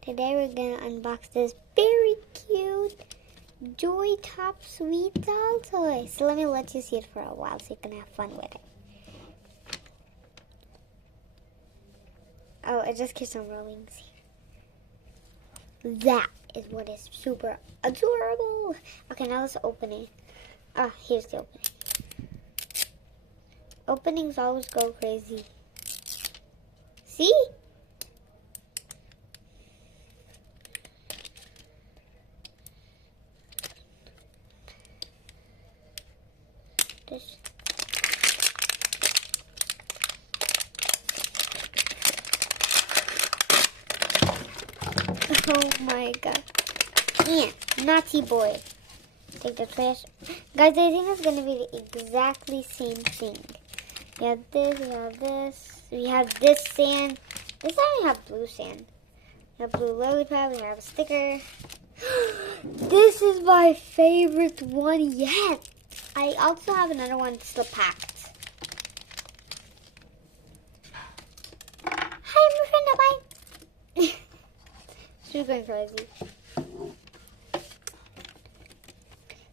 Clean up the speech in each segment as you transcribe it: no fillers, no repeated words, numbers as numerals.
Today we're gonna unbox this very cute Joy Top Sweet doll toy. So let me let you see it for a while so you can have fun with it. Oh, it just keeps on rolling. That is what is super adorable. Okay, now let's open it. Ah, here's the opening. Openings always go crazy. See? This. Oh my god. Yeah, naughty boy. Take the trash. Guys, I think it's going to be the exactly same thing. We have this, we have this. We have this sand. This time we have blue sand. We have blue lollipop, we have a sticker. This is my favorite one yet. I also have another one still packed. Hi, my friend, bye. She's going crazy.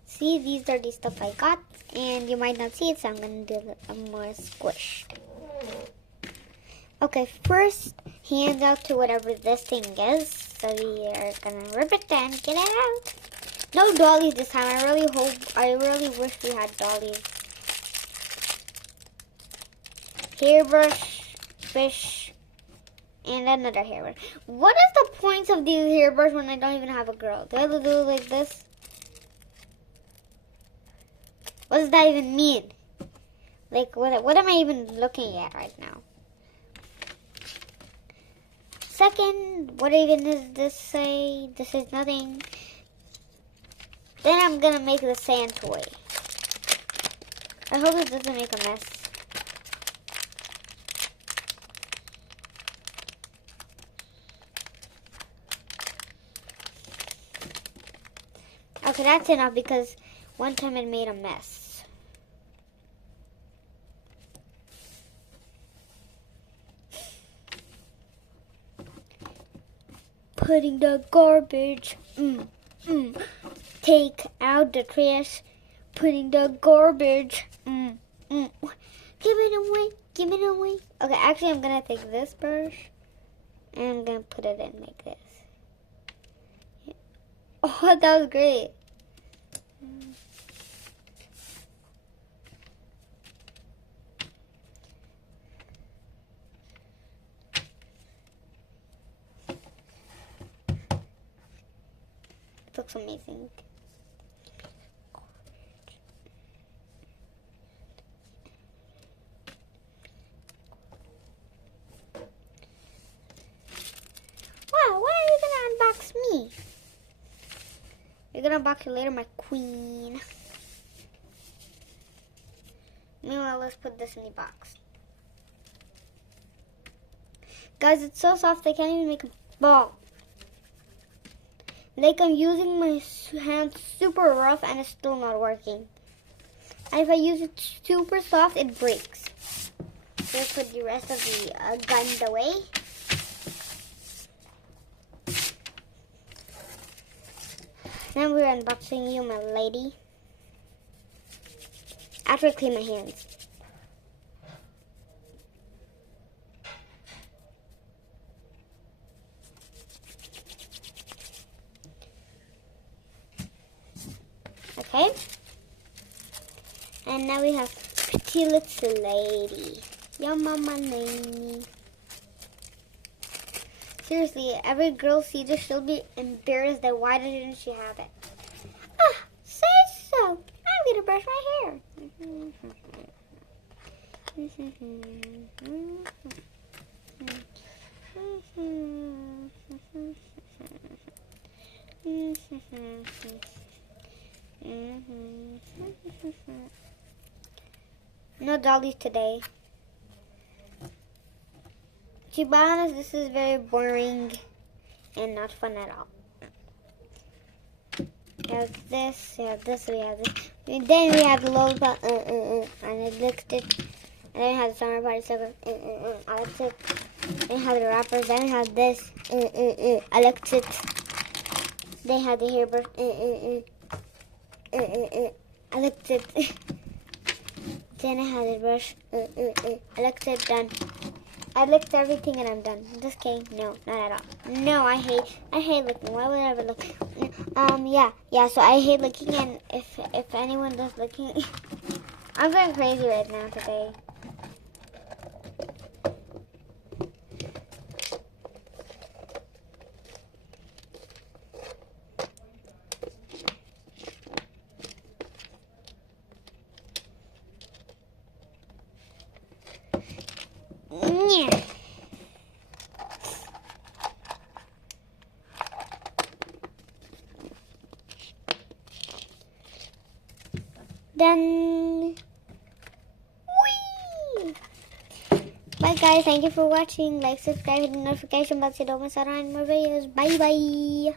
See, these are the stuff I got, and you might not see it, so I'm going to do a more squish. Okay, first, hands out to whatever this thing is. So we are going to rip it and get it out. No dollies this time. I really wish we had dollies. Hairbrush, fish, and another hairbrush. What is the point of these hairbrush when I don't even have a girl? Do I do it like this? What does that even mean? Like, what am I even looking at right now? Second, what even does this say? This is nothing. Then I'm gonna make the sand toy. I hope it doesn't make a mess. Okay, that's enough because one time it made a mess. Putting the garbage. Take out the trash. Putting the garbage. Give it away. Give it away. Okay, actually I'm going to take this brush and I'm going to put it in like this. Oh, that was great. It looks amazing. Wow, why are you gonna unbox me? You're gonna unbox it later, my queen. Meanwhile, let's put this in the box. Guys, it's so soft I can't even make a ball. Like I'm using my hands super rough and it's still not working. And if I use it super soft, it breaks. So let's put the rest of the guns away. Now we're unboxing you, my lady. After I clean my hands. Okay, and now we have pretty little lady. Your mama named me. Seriously, every girl sees this, she'll be embarrassed that why didn't she have it? Ah, say so. I'm gonna brush my hair. No dollies today. To be honest, this is very boring and not fun at all. We have this, we have this, we have this. And then we have the lollipop, and it licked it. And then we have the summer party sucker, I licked it. Then we have the wrappers. Then we have this. Alexit. They have the hairbrush. Alexit. Then I have the brush. Alexit, done. I licked everything and I'm done. Just kidding. No, not at all. No, I hate licking. Why would I ever lick? Yeah. So I hate licking, and if anyone does licking, I'm going crazy right now today. Yeah. Done. Whee! Bye guys, thank you for watching. Like, subscribe, hit the notification bell so you don't miss out on any more videos. Bye bye.